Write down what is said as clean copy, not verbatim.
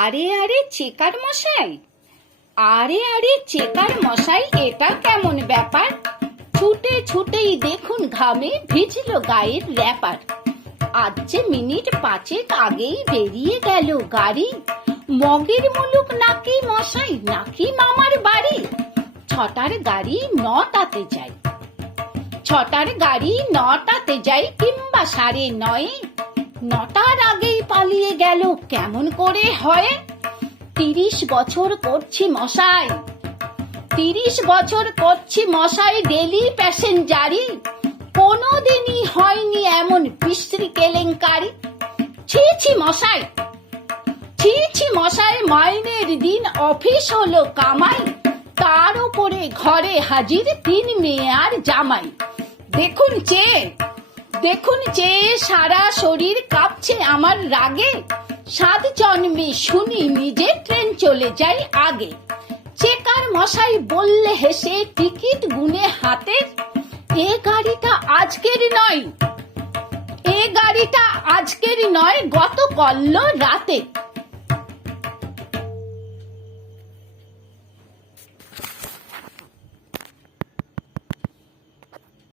আরে আরে চেকার মশাই, আরে আরে চেকার মশাই, এটা কেমন ব্যাপার? ছুটে ছুটেই দেখুন ঘামে ভিজলো গায়ের র্যাপার। আজ যে মিনিট 5 আগেই বেরিয়ে গেল গাড়ি। মগের মুলুক নাকি মশাই, নাকি মামার বাড়ি? 6টার গাড়ি 9টাতে যায়, 6টার গাড়ি 9টাতে যায় কিংবা 9:30। 9টার আগেই পালিয়ে গেল, কেমন করে হয়? 30 বছর করছি মশাই, 30 বছর করছি মশাই ডেলি প্যাসেঞ্জারি। কোনোদিনই হয়নি এমন বিশ্রী কেলেঙ্কারি। ছি ছি মশাই, ছি ছি মশাই, মাইনের দিন অফিস হলো কামাই, তার উপরে ঘরে হাজির 3 মেয়ে আর জামাই। দেখুন চেয়ে সারা শরীর কাঁপছে আমার রাগে। 7 জন্মে শুনি নিজে ট্রেন চলে যায় আগে। চেকার মশাই বললে হেসে টিকিট গুনে হাতে, এ গাড়িটা আজকের নয়, এ গাড়িটা আজকের নয়, গত কল্ল রাতে।